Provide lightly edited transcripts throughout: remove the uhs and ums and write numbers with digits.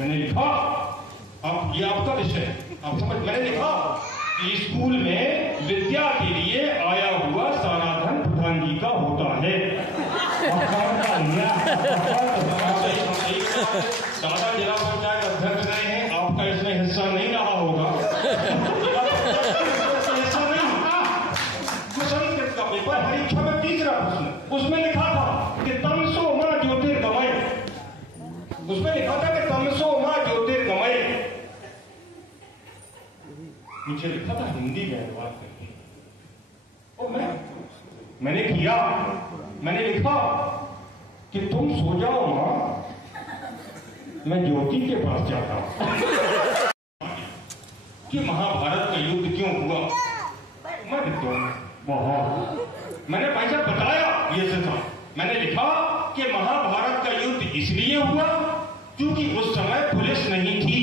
मैंने लिखा, अब ये आपका विषय है, आप समझ, मैंने लिखा कि स्कूल में विद्या के लिए आया हुआ सारा धन प्रधान जी का होता है। दादा जिला पंचायत अध्यक्ष रहे हैं, आपका इसमें हिस्सा नहीं रहा होगा। हिस्सा नहीं, संस्कृत का पेपर परीक्षा में तीसरा प्रश्न, उसमें लिखा था कि तमसो मां ज्योतिर्गमय, उसमें लिखा था कि तमसो मां ज्योतिर्गमय, मुझे लिखा था हिंदी में अनुवाद करके, और मैंने किया, मैंने लिखा कि तुम सो जाओ मां, मैं ज्योति के पास जाता हूं। कि महाभारत का युद्ध क्यों हुआ, मैं विद्वान बहुत, मैंने भाई साहब बताया ये से था। मैंने लिखा कि महाभारत का युद्ध इसलिए हुआ क्योंकि उस समय पुलिस नहीं थी।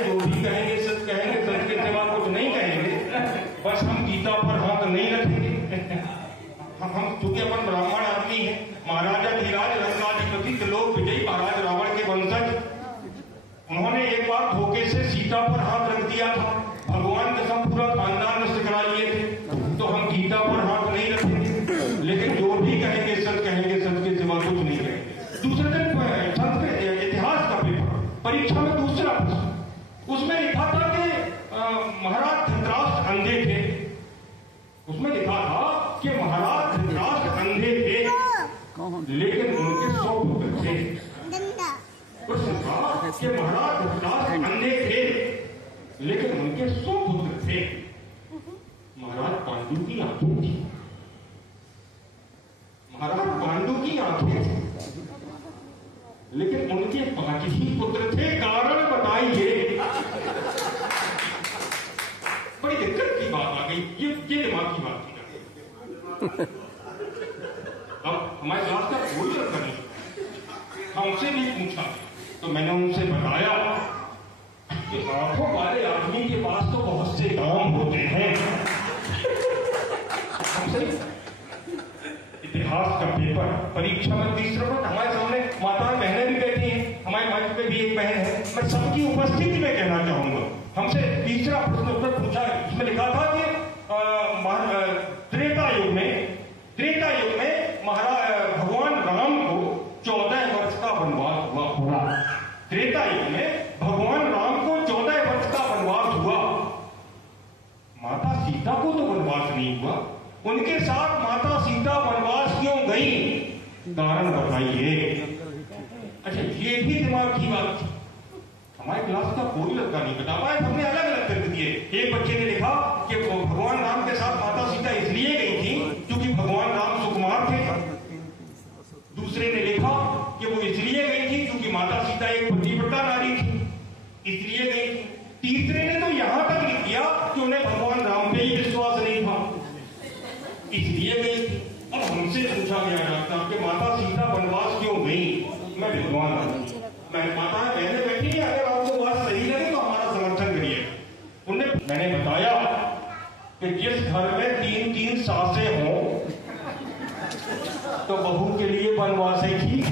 जो भी कहेंगे सच कहेंगे, सच के सिवा कुछ नहीं कहेंगे, बस हम गीता पर हाथ नहीं रखेंगे। हम चूंकि अपन ब्राह्मण आदमी हैं, महाराजा धीराज रंगाधिपति त्रिलोक विजयी महाराज रावण के वंशज, उन्होंने एक बार धोखे से सीता पर हाथ रख दिया था, भगवान कसम पूरा खानदान नष्ट करा लिए थे, तो हम गीता पर हाथ नहीं रखेंगे, लेकिन जो भी कहेंगे सच कहेंगे, सच के सिवा कुछ नहीं कहेंगे। दूसरे दिन संस्कृत इतिहास का पेपर परीक्षा में दूसरा प्रश्न, उसमें लिखा था कि महाराज धृतराष्ट्र अंधे थे, उसमें लिखा था कि महाराज धृतराष्ट्र अंधे थे लेकिन उनके 100 पुत्र थे। प्रश्न था कि महाराज धृतराष्ट्र अंधे थे लेकिन उनके 100 पुत्र थे। महाराज पांडु की आंखें थी, महाराज पांडु की आंखें थी लेकिन उनके 5 ही पुत्र थे, कारण बताइए। बड़ी दिक्कत की बात आ गई, ये दिमाग की बात थी। अब हमारे क्लास का कोई लड़का नहीं, हमसे भी पूछा तो मैंने उनसे बताया कि आंखों वाले आदमी के पास तो बहुत से काम होते हैं। हमसे इतिहास का पेपर परीक्षा में तीसरा पद, हमारे सामने माताएं बहनें भी बैठी हैं, हमारे मंच पे भी एक बहन है, मैं सबकी उपस्थिति में कहना चाहूंगा, हमसे तीसरा प्रश्न उत्तर पूछा, इसमें लिखा था कि त्रेता युग में महाराज भगवान राम को 14 वर्ष का वनवास हुआ। त्रेता युग में भगवान राम को 14 वर्ष का वनवास हुआ, माता सीता को तो वनवास नहीं हुआ, उनके साथ माता सीता वनवास क्यों गई, कारण बताइए। अच्छा, ये भी दिमाग की बात थी, हमारे क्लास का कोई लड़का नहीं बता पाया, हमने अलग अलग तर्क दिए। एक बच्चे ने लिखा कि भगवान राम के साथ माता सीता इसलिए गई थी क्योंकि भगवान राम सुकुमार थे। दूसरे ने लिखा कि वो इसलिए गई थी क्योंकि माता सीता एक पतिव्रता नारी थी, इसलिए गई थी। तीसरे ने तो यहां तक लिख दिया कि उन्हें भगवान राम पे ही विश्वास नहीं था, इसलिए गई थी। अब हमसे पूछा गया डॉक्टर कि माता सीता वनवास क्यों गई, मैं विद्वान हूं, मैंने माता बहने बैठी है, अगर आपको बात सही लगे तो हमारा समर्थन करिए। मैंने बताया कि जिस घर में 3-3 सासें हों तो बहू के लिए वनवास ही ठीक।